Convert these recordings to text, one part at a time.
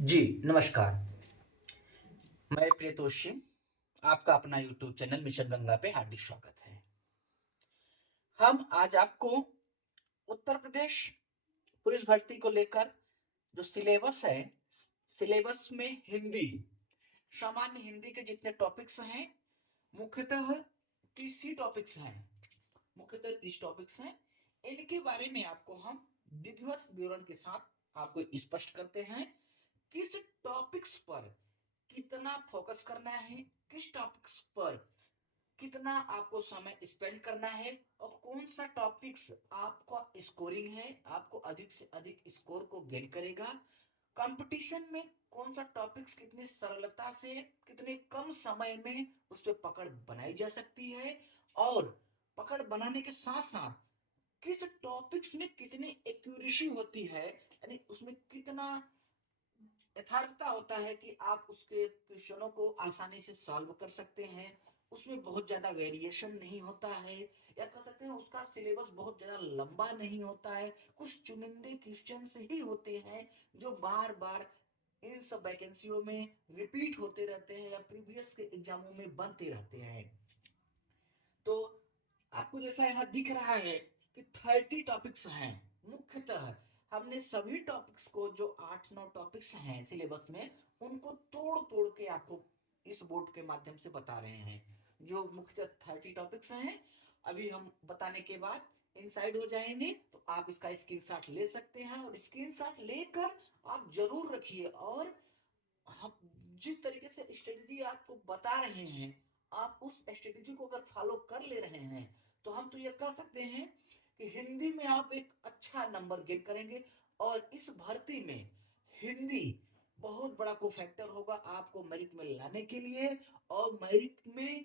जी, नमस्कार। मैं प्रियतोष सिंह, आपका अपना यूट्यूब चैनल मिशन गंगा पे हार्दिक स्वागत है। हम आज आपको उत्तर प्रदेश पुलिस भर्ती को लेकर जो सिलेबस है, सिलेबस में हिंदी, सामान्य हिंदी के जितने टॉपिक्स हैं, मुख्यतः 30 ही टॉपिक्स हैं। मुख्यतः 30 टॉपिक्स हैं। इनके बारे में आपको हम विधिवत विवरण के साथ आपको स्पष्ट करते हैं। किस टॉपिक्स पर कितना फोकस करना है, किस टॉपिक्स पर कितना आपको समय स्पेंड करना है और कौन सा टॉपिक्स आपका स्कोरिंग है, आपको अधिक से अधिक स्कोर को गेन करेगा। कंपटीशन में कौन सा टॉपिक्स कितनी सरलता से कितने कम समय में उस पर पकड़ बनाई जा सकती है और पकड़ बनाने के साथ साथ किस टॉपिक्स में कितनी एक्यूरेसी होती है, यानी उसमें कितना यथार्थता होता है कि आप उसके क्वेश्चनों को आसानी से सॉल्व कर सकते हैं। उसमें बहुत ज्यादा वेरिएशन नहीं होता है, या कह सकते हैं उसका सिलेबस बहुत ज्यादा लंबा नहीं होता है। कुछ चुनिंदे क्वेश्चन ही होते हैं जो बार बार इन सब वैकेंसियों में रिपीट होते रहते हैं या प्रीवियस के एग्जामों में बनते रहते हैं। तो आपको जैसा यहाँ दिख रहा है कि 30 टॉपिक्स हैं। मुख्यतः हमने सभी टॉपिक्स को जो 8-9 टॉपिक्स हैं सिलेबस में, उनको तोड़ तोड़ के आपको इस बोर्ड के माध्यम से बता रहे हैं। जो मुख्यतः 30 टॉपिक्स हैं, अभी हम बताने के बाद इनसाइड हो जाएंगे तो आप इसका स्क्रीनशॉट ले सकते हैं और स्क्रीनशॉट लेकर आप जरूर रखिए। और हम जिस तरीके से स्ट्रेटेजी आपको बता रहे हैं, आप उस स्ट्रेटेजी को अगर फॉलो कर ले रहे हैं तो हम तो ये कह सकते हैं कि हिंदी में आप एक अच्छा नंबर गेन करेंगे। और इस भर्ती में हिंदी बहुत बड़ा को फैक्टर होगा आपको मेरिट में लाने के लिए, और मेरिट में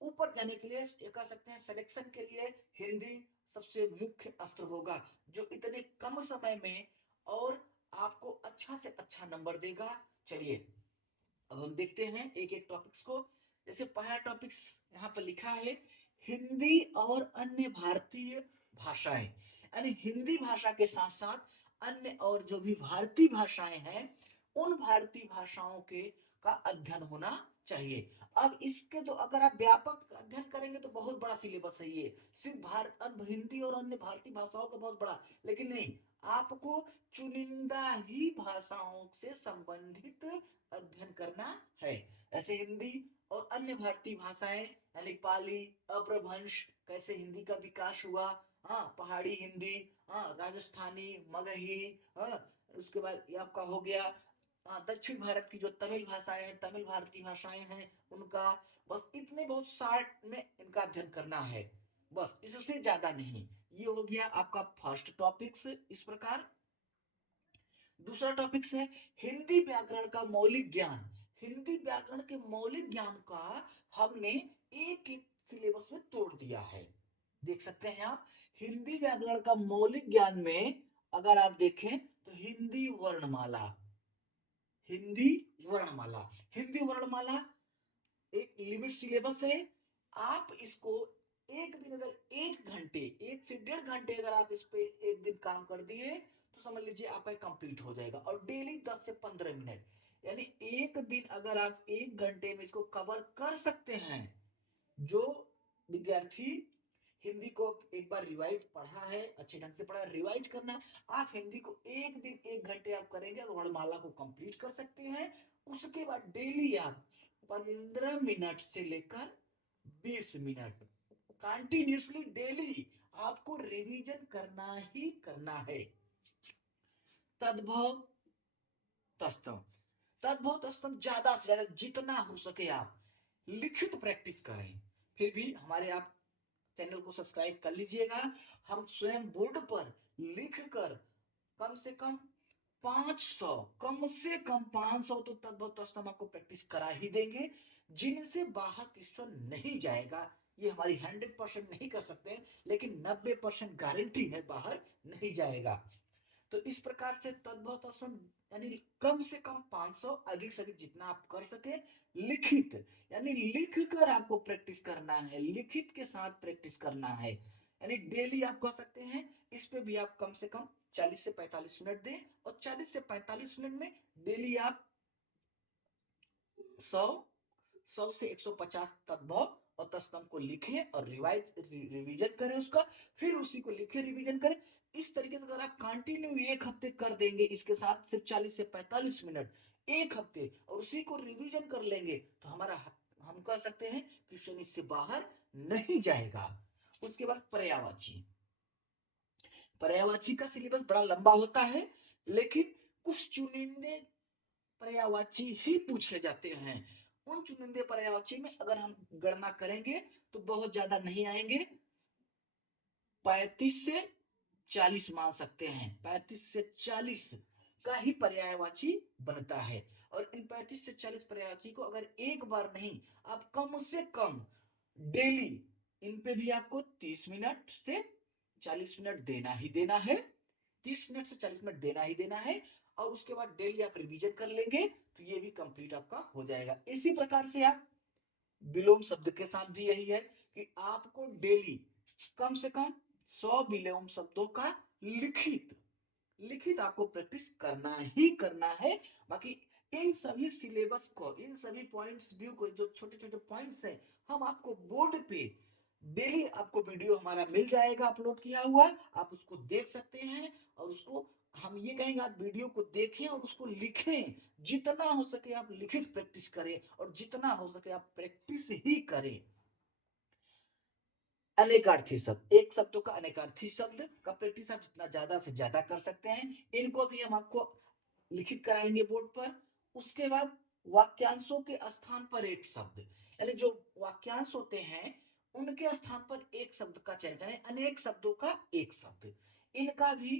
ऊपर जाने के लिए ये कह सकते हैं सिलेक्शन के लिए हिंदी सबसे मुख्य अस्त्र होगा, जो इतने कम समय में और आपको अच्छा से अच्छा नंबर देगा। चलिए अब हम देखते हैं एक एक टॉपिक्स को। जैसे पहला टॉपिक्स यहाँ पर लिखा है, हिंदी और अन्य भारतीय भाषाएं, यानी हिंदी भाषा के साथ साथ अन्य और जो भी भारतीय भाषाएं हैं, उन भारतीय भाषाओं के का अध्ययन होना चाहिए। अब इसके तो अगर आप व्यापक अध्ययन करेंगे तो बहुत बड़ा सिलेबस है ये, सिर्फ भारत अब हिंदी और अन्य भारतीय भाषाओं का बहुत बड़ा, लेकिन नहीं, आपको चुनिंदा ही भाषाओं से संबंधित अध्ययन करना है। ऐसे हिंदी और अन्य भारतीय भाषाएं यानी पाली, अपभ्रंश, कैसे हिंदी का विकास हुआ, हाँ पहाड़ी हिंदी, हाँ राजस्थानी, मगही, हाँ उसके बाद ये आपका हो गया दक्षिण भारत की जो तमिल भाषाएं हैं, तमिल भारतीय भाषाएं हैं उनका, बस इतने बहुत शार्ट में इनका अध्ययन करना है, बस इससे ज्यादा नहीं। ये हो गया आपका फर्स्ट टॉपिक्स इस प्रकार। दूसरा टॉपिक है हिंदी व्याकरण का मौलिक ज्ञान। हिंदी व्याकरण के मौलिक ज्ञान का हमने एक एक सिलेबस में तोड़ दिया है। देख सकते हैं आप, हिंदी व्याकरण का मौलिक ज्ञान में अगर आप देखें तो हिंदी वर्णमाला, हिंदी वर्णमाला, हिंदी वर्णमाला एक लिमिट सिलेबस है। आप इसको एक दिन अगर 1 घंटे, 1 से 1.5 घंटे अगर आप इस पे एक दिन काम कर दिए तो समझ लीजिए आपका कंप्लीट हो जाएगा। और डेली 10 से 15 मिनट, यानी एक दिन अगर आप 1 घंटे में इसको कवर कर सकते हैं, जो विद्यार्थी हिंदी को एक बार रिवाइज पढ़ा है, अच्छे ढंग से पढ़ा है, रिवाइज करना, आप हिंदी को एक दिन 1 घंटे आप करेंगे तो वर्णमाला को कंप्लीट कर सकते हैं। उसके बाद डेली आप 15 मिनट से लेकर 20 मिनट कंटिन्यूसली डेली आपको रिवीजन करना ही करना है। तद्भव तस्तम, तद्भव तस्तम ज्यादा से ज्यादा जितना हो सके आप लिखित प्रैक्टिस करें। फिर भी हमारे आप चैनल को सब्सक्राइब कर लीजिएगा। हम स्वयं बोर्ड पर लिख कर कम से कम 500, कम से कम 500 तो तद्भव हम आपको प्रैक्टिस करा ही देंगे, जिनसे बाहर क्वेश्चन नहीं जाएगा। ये हमारी 100% नहीं कर सकते, लेकिन 90% गारंटी है बाहर नहीं जाएगा। तो इस प्रकार से तद्भव तत्सम यानी कम से कम 500, अधिक से अधिक जितना आप कर सके। लिखित यानी लिख कर आपको प्रैक्टिस करना है, लिखित के साथ प्रैक्टिस करना है, यानी डेली आप कर सकते हैं। इस पे भी आप कम से कम 40 से 45 मिनट दें और 40 से 45 मिनट में डेली आप 100 से 150 तद्भव और तत्सम को लिखें और रिवीजन करें उसका, फिर उसी को लिखे रिवीजन करें। इस तरीके से अगर आप कंटिन्यू एक हफ्ते कर देंगे इसके साथ सिर्फ 40 से 45 मिनट एक हफ्ते और उसी को रिवीजन कर लेंगे तो हम कह सकते हैं क्वेश्चन इससे बाहर नहीं जाएगा। उसके बाद पर्यायवाची का सिलेबस बड़ा लंबा होता है, लेकिन कुछ चुनिंदे पर्यायवाची ही पूछे जाते हैं। उन चुनिंदे पर्यायवाची में अगर हम गणना करेंगे तो बहुत ज्यादा नहीं आएंगे, 35 से 40 मान सकते हैं। 35 से 40 का ही पर्यायवाची बनता है और इन 35 से 40 पर्यायवाची को अगर एक बार नहीं आप कम से कम डेली इन पे भी आपको 30 मिनट से 40 मिनट देना ही देना है, 30 मिनट से 40 मिनट देना ही देना है और उसके बाद डेली आप रिवीजन कर लेंगे तो ये भी कंप्लीट आपका हो जाएगा। इसी प्रकार से आप विलोम शब्द के साथ भी यही है कि आपको डेली कम से कम 100 विलोम शब्दों का लिखित आपको प्रैक्टिस करना ही करना है। बाकी इन सभी सिलेबस को, इन सभी पॉइंट्स व्यू को, जो छोटे छोटे पॉइंट्स हैं, हम आपको बोर्ड पे डेली आपको वीडियो हमारा मिल जाएगा अपलोड किया हुआ, आप उसको देख सकते हैं और उसको हम ये कहेंगे आप वीडियो को देखें और उसको लिखें। जितना हो सके आप लिखित प्रैक्टिस करें और जितना हो सके आप प्रैक्टिस ही करें। अनेकार्थी शब्द, एक शब्दों का अनेकार्थी शब्द का प्रैक्टिस आप जितना ज्यादा से ज्यादा कर सकते हैं, इनको भी हम आपको लिखित कराएंगे बोर्ड पर। उसके बाद वाक्यांशों के स्थान पर एक शब्द, यानी जो वाक्यांश होते हैं उनके स्थान पर एक शब्द का चयन करें, अनेक शब्दों का एक शब्द। इनका भी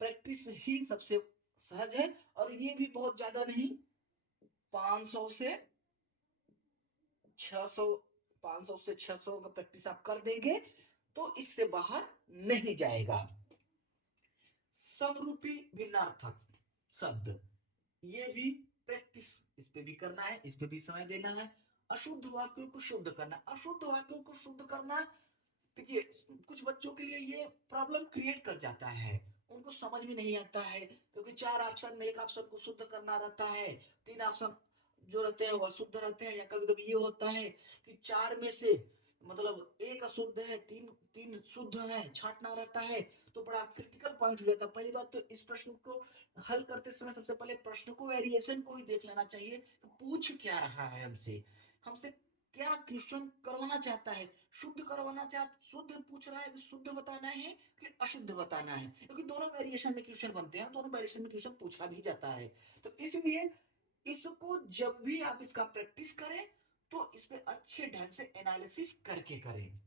प्रैक्टिस ही सबसे सहज है और ये भी बहुत ज्यादा नहीं, 500 से 600 500 से 600 का प्रैक्टिस आप कर देंगे तो इससे बाहर नहीं जाएगा। समरूपी भिन्नार्थक शब्द, ये भी प्रैक्टिस इस पे भी करना है, इस पे भी समय देना है। अशुद्ध वाक्यों को शुद्ध करना, अशुद्ध वाक्यों को शुद्ध करना, देखिए कुछ बच्चों के लिए ये प्रॉब्लम क्रिएट कर जाता है, उनको समझ में नहीं आता है क्योंकि 4 ऑप्शन में एक ऑप्शन को शुद्ध करना रहता है, 3 ऑप्शन जो रहते हैं वह शुद्ध रहते हैं, या कभी कभी ये होता है कि 4 में से मतलब एक अशुद्ध है, तीन शुद्ध है, छांटना रहता है, तो बड़ा क्रिटिकल पॉइंट हो जाता है। पहली बात तो इस प्रश्न को हल करते समय सबसे पहले प्रश्न को, वेरिएशन को ही देख लेना चाहिए, पूछ क्या रहा है हमसे क्या क्वेश्चन करवाना चाहता है, शुद्ध पूछ रहा है कि शुद्ध बताना है कि अशुद्ध बताना है, क्योंकि दोनों वेरिएशन में क्वेश्चन बनते हैं, दोनों वेरिएशन में क्वेश्चन पूछा भी जाता है। तो इसलिए इसको जब भी आप इसका प्रैक्टिस करें तो इस पे अच्छे ढंग से एनालिसिस करके करें।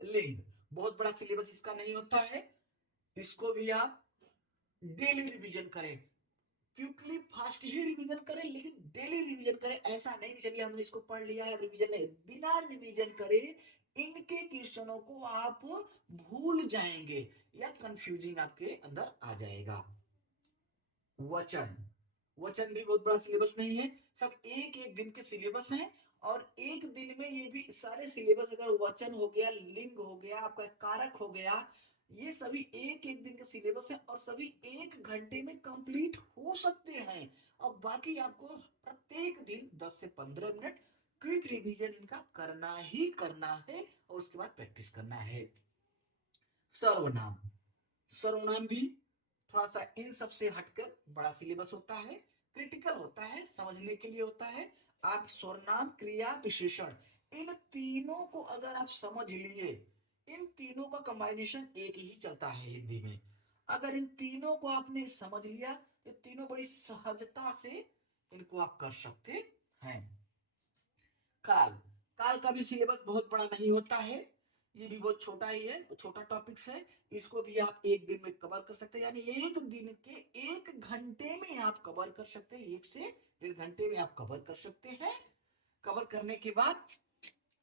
लिंग, बहुत बड़ा सिलेबस इसका नहीं होता है, इसको भी आप डेली रिवीजन करें, क्विकली फास्ट ही रिवीजन करें, लेकिन डेली रिवीजन करें। ऐसा नहीं कि चलिए हमने इसको पढ़ लिया है रिवीजन नहीं, बिना रिवीजन करे इनके क्वेश्चनों को आप भूल जाएंगे या कंफ्यूजिंग आपके अंदर आ जाएगा। वचन, वचन भी बहुत बड़ा सिलेबस नहीं है, सब एक एक दिन के सिलेबस हैं और एक दिन में ये भी सारे सिलेबस, अगर वचन हो गया, लिंग हो गया, आपका कारक हो गया, ये सभी एक एक दिन के सिलेबस है और सभी 1 घंटे में कंप्लीट हो सकते हैं। और बाकी आपको प्रत्येक दिन 10 से 15 मिनट क्विक रिवीजन इनका करना ही करना है और उसके बाद प्रैक्टिस करना है। सर्वनाम, सर्वनाम भी थोड़ा सा इन सबसे हटकर बड़ा सिलेबस होता है, क्रिटिकल होता है, समझने के लिए होता है। आप सर्वनाम, क्रिया, विशेषण, इन तीनों को अगर आप समझ लिए, इन तीनों का कंबाइनेशन एक ही चलता है हिंदी में, अगर इन तीनों को आपने समझ लिया तो तीनों बड़ी सहजता से इनको आप कर सकते हैं। काल, काल का भी सिलेबस बहुत बड़ा नहीं होता है, ये भी बहुत छोटा ही है, छोटा टॉपिक्स है, इसको भी आप एक दिन में कवर कर सकते हैं, यानी एक दिन के 1 घंटे में आप कवर कर सकते हैं, 1 से 1.5 घंटे में आप कवर कर सकते हैं। कवर करने के बाद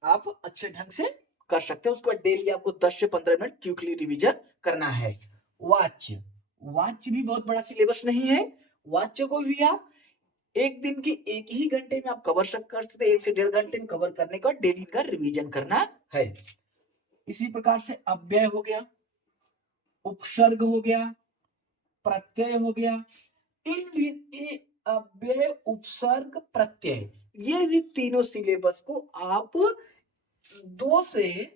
आप अच्छे ढंग से कर सकते हैं, उसके बाद डेली आपको 10 से 15 मिनट क्विकली रिवीजन करना है। वाच्य, वाच्य भी बहुत बड़ा सिलेबस नहीं है, वाच्य को भी आप एक दिन के 1 ही घंटे में आप कवर कर सकते हैं, 1 से 1.5 घंटे में कवर करने का डेली का रिवीजन करना है। इसी प्रकार से अव्यय हो गया, उपसर्ग हो गया, प्रत्यय हो गया, इन भी अव्यय उपसर्ग प्रत्यय, ये भी तीनों सिलेबस को आप 2 से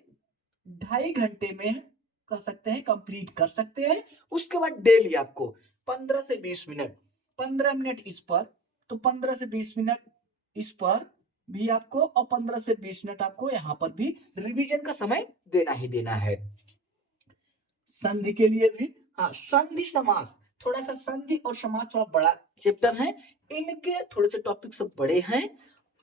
2.5 घंटे में कर सकते हैं, कंप्लीट कर सकते हैं। उसके बाद डेली आपको 15 से 20 मिनट, 15 मिनट इस पर, तो 15 से 20 मिनट इस पर भी आपको, और 15 से 20 मिनट आपको यहाँ पर भी रिवीजन का समय देना ही देना है। संधि के लिए भी, हाँ, संधि समास, थोड़ा सा संधि और समास थोड़ा बड़ा चैप्टर है, इनके थोड़े से टॉपिक सब बड़े हैं।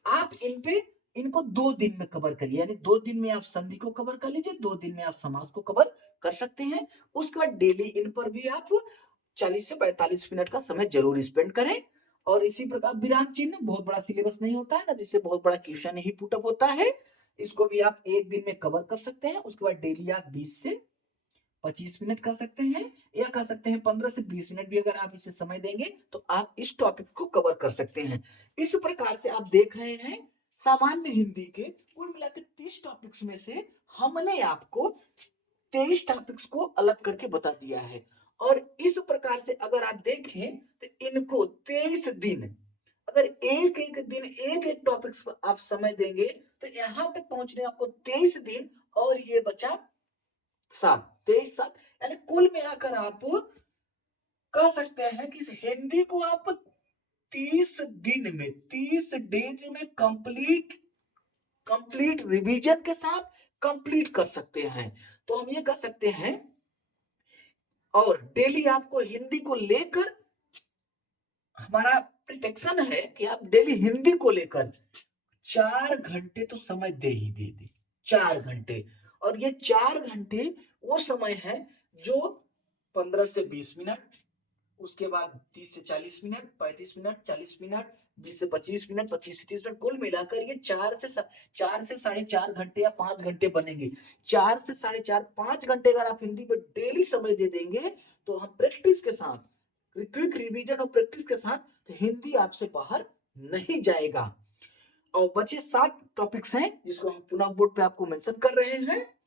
आप इनको 2 दिन में कवर करिए, यानी 2 दिन में आप संधि को कवर कर लीजिए, 2 दिन में आप समास को कवर कर सकते हैं। उसके बाद डेली इन पर भी आप 40 से 45 मिनट का समय जरूर स्पेंड करें। और इसी प्रकार विराम चिन्ह, बहुत बड़ा सिलेबस नहीं होता है ना, जिससे बहुत बड़ा क्वेश्चन ही पुटअप होता है, इसको भी आप 1 दिन में कवर कर सकते हैं। उसके बाद डेली आप 20 से 25 मिनट कर सकते हैं, या कर सकते हैं 15 से 20 मिनट भी, अगर आप इसमें समय देंगे तो आप इस टॉपिक को कवर कर सकते हैं। इस प्रकार से आप देख रहे हैं सामान्य हिंदी के कुल मिलाकर 30 टॉपिक्स में से हमने आपको 23 टॉपिक्स को अलग करके बता दिया है। और इस प्रकार से अगर आप देखें तो इनको 23 दिन, अगर एक एक दिन एक एक टॉपिक्स पर आप समय देंगे तो यहां तक पहुंचने आपको 23 दिन, और ये बचा 7, 23 7, यानी कुल मिलाकर आप कह सकते हैं कि इस हिंदी को आप 30 दिन में, 30 डेज में कंप्लीट रिवीजन के साथ कंप्लीट कर सकते हैं। तो हम ये कह सकते हैं, और डेली आपको हिंदी को लेकर हमारा प्रिटेक्शन है कि आप डेली हिंदी को लेकर 4 घंटे तो समय दे ही दे 4 घंटे। और ये 4 घंटे वो समय है जो 15 से 20 मिनट, उसके बाद 30 से 40 मिनट, 35 मिनट, 40 मिनट, 20 से 25 मिनट, 25 से 30 मिनट, कुल मिलाकर ये 4 से 4.5 घंटे या 5 घंटे बनेंगे। 4 से 4.5 5 घंटे अगर आप हिंदी पे डेली समय दे देंगे तो हम प्रैक्टिस के साथ, क्विक रिवीजन और प्रैक्टिस के साथ, तो हिंदी आपसे बाहर नहीं जाएगा। और बचे 7 टॉपिक्स हैं जिसको हम पुनः बोर्ड पे आपको मेंशन कर रहे हैं।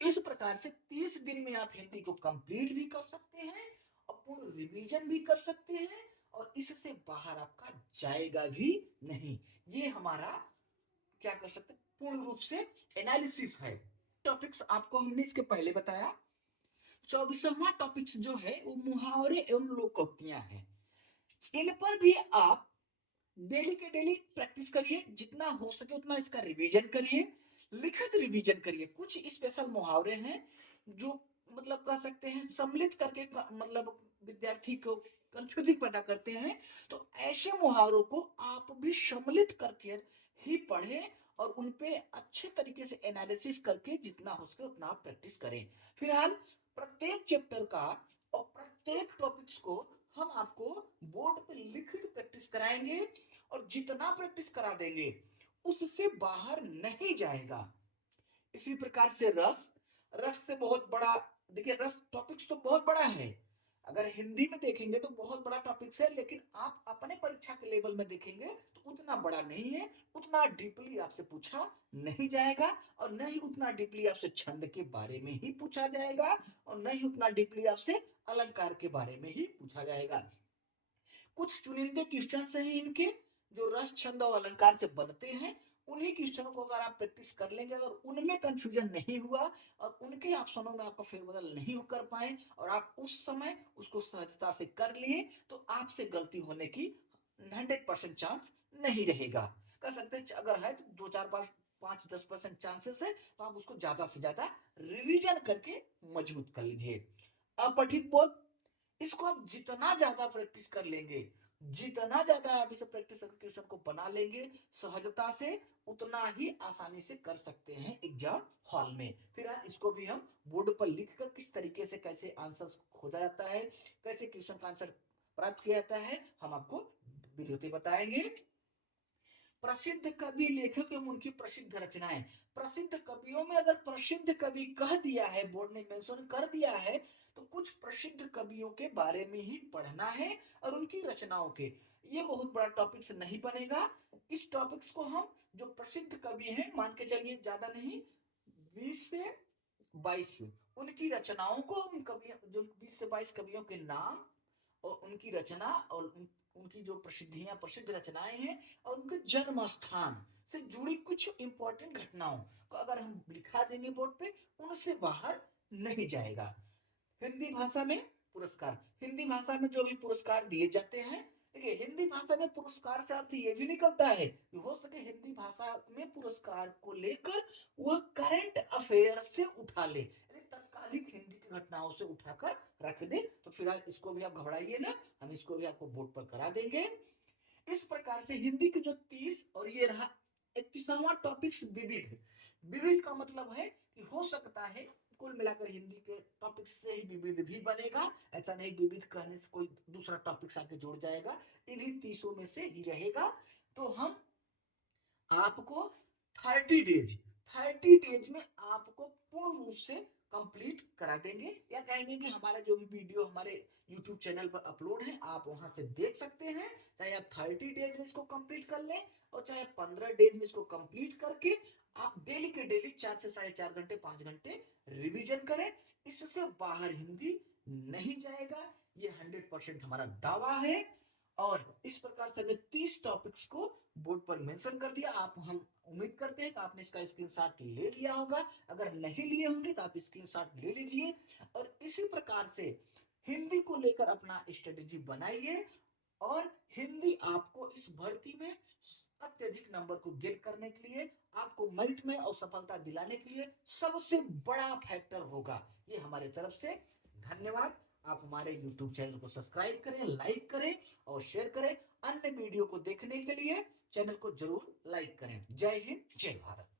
इस प्रकार से 30 दिन में आप हिंदी को कंप्लीट भी कर सकते हैं और पूर्ण रिवीजन भी कर सकते हैं, और इससे बाहर आपका जाएगा भी नहीं। ये हमारा क्या कर सकते हैं, पूर्ण रूप से एनालिसिस है। टॉपिक्स आपको हमने इसके पहले बताया। 24वां टॉपिक्स जो है वो मुहावरे एवं लोकोक्तियां हैं। इन पर भी आप डेली के डेली प्रैक्टिस करिए, जितना हो सके उतना इसका रिवीजन करिए, लिखित रिवीजन करिए। कुछ स्पेशल मुहावरे हैं जो मतलब कह सकते हैं सम्मिलित करके मतलब विद्यार्थी को कंफ्यूजिंग पैदा करते हैं, तो ऐसे मुहावरों को आप भी सम्मिलित करके ही पढ़ें और उन पे अच्छे तरीके से एनालिसिस करके जितना हो सके उतना आप प्रैक्टिस करें। फिलहाल प्रत्येक चैप्टर का और प्रत्येक टॉपिक्स को हम आपको बोर्ड पे लिखित प्रैक्टिस कराएंगे, और जितना प्रैक्टिस करा देंगे उससे बाहर नहीं जाएगा। इसी प्रकार से रस, रस से बहुत बड़ा, देखिए रस टॉपिक्स तो बहुत बड़ा है, अगर हिंदी में देखेंगे तो बहुत बड़ा टॉपिक्स है, लेकिन आप अपने परीक्षा के लेवल में देखेंगे तो उतना बड़ा नहीं है, उतना डीपली आपसे पूछा नहीं जाएगा, और न ही उतना डीपली आपसे छंद के बारे में ही पूछा जाएगा, और न ही उतना डीपली आपसे अलंकार के बारे में ही पूछा जाएगा। कुछ चुनिंदे क्वेश्चन हैं इनके जो रस, छंद और अलंकार से बनते हैं, उन्हीं क्वेश्चनों को अगर आप प्रैक्टिस कर लेंगे, अगर उनमें कंफ्यूजन नहीं हुआ और उनके ऑप्शनों में आपका फेरबदल नहीं कर पाए और आप उस समय उसको सहजता से कर लिए, तो आपसे गलती होने की 100% चांस नहीं रहेगा। कर सकते हैं अगर है तो 2 4 5 10% चांसेस है, तो आप उसको ज्यादा से ज्यादा रिवीजन करके मजबूत कर लीजिए। अपठित बोध, इसको आप जितना ज्यादा प्रैक्टिस कर लेंगे, जितना ज्यादा आप इसे प्रैक्टिस क्वेश्चन को बना लेंगे सहजता से, उतना ही आसानी से कर सकते हैं एग्जाम हॉल में। फिर इसको भी हम बोर्ड पर लिखकर किस तरीके से कैसे आंसर खोजा जाता है, कैसे क्वेश्चन का आंसर प्राप्त किया जाता है, हम आपको वीडियो बताएंगे। प्रसिद्ध कवि, लेखक एवं उनकी प्रसिद्ध रचनाएं। प्रसिद्ध कवियों में अगर प्रसिद्ध कवि कह दिया है, बोर्ड ने मेंशन कर दिया है, तो कुछ प्रसिद्ध कवियों के बारे में ही पढ़ना है और उनकी रचनाओं के। ये बहुत बड़ा टॉपिक्स नहीं बनेगा। इस टॉपिक्स को हम जो प्रसिद्ध कवि हैं मान के चलिए ज्यादा नहीं, 20 से 22 उनकी रचनाओं को, उन कवियों, जो 20 से 22 कवियों के नाम और उनकी रचना और उनकी जो प्रसिद्ध रचनाएं हैं और उनके जन्म स्थान से जुड़ी कुछ इंपॉर्टेंट घटनाओं को अगर हम लिखा देंगे बोर्ड पे, उनसे बाहर नहीं जाएगा। हिंदी भाषा में पुरस्कार, हिंदी भाषा में जो भी पुरस्कार दिए जाते हैं, देखिए हिंदी भाषा में पुरस्कार से अर्थ ये भी निकलता है कि हो सके हिंदी भाषा में पुरस्कार को लेकर वह करंट अफेयर से उठा ले, यानी तत्कालिक हिंदी की घटनाओं से उठाकर रख दे। तो फिलहाल इसको भी आप घबराइए ना, हम इसको भी आपको बोर्ड पर करा देंगे। इस प्रकार से हिंदी के जो 30 और ये रहा 31वां टॉपिक विविध। विविध का मतलब है कि हो सकता है कुल मिलाकर हिंदी के टॉपिक से ही विविध भी बनेगा, ऐसा नहीं विविध कहने से कोई दूसरा टॉपिक आके जुड़ जाएगा, इन्हीं 30 में से ही रहेगा। तो हम आपको 30 डेज में आपको पूर्ण रूप से कंप्लीट करा देंगे, या कहेंगे कि हमारा जो भी वीडियो हमारे YouTube चैनल पर अपलोड है आप वहां से देख सकते हैं। चाहे आप 30 डेज में इसको कंप्लीट कर लें और चाहे 15 डेज में इसको कंप्लीट करके आप डेली के डेली 4 से 4.5 घंटे 5 घंटे रिवीजन करें। इससे बाहर हिंदी नहीं जाएगा, ये 100% हमारा दावा है। और इस प्रकार से हमने 30 टॉपिक्स को बोर्ड पर मेंशन कर दिया। आप हम उम्मीद करते हैं कि आपने इसका स्क्रीनशॉट ले लिया होगा, अगर नहीं लिए होंगे तो आप स्क्रीनशॉट ले लीजिए और इसी प्रकार से हिंदी को लेकर अपना स्ट्रेटेजी बनाइए और हिंदी आपको इस भर्ती में अत्यधिक नंबर को गेट करने के लिए, आपको मेरिट में और सफलता दिलाने के लिए सबसे बड़ा फैक्टर होगा। ये हमारे तरफ से धन्यवाद। आप हमारे YouTube चैनल को सब्सक्राइब करें, लाइक करें और शेयर करें। अन्य वीडियो को देखने के लिए चैनल को जरूर लाइक करें। जय हिंद, जय भारत।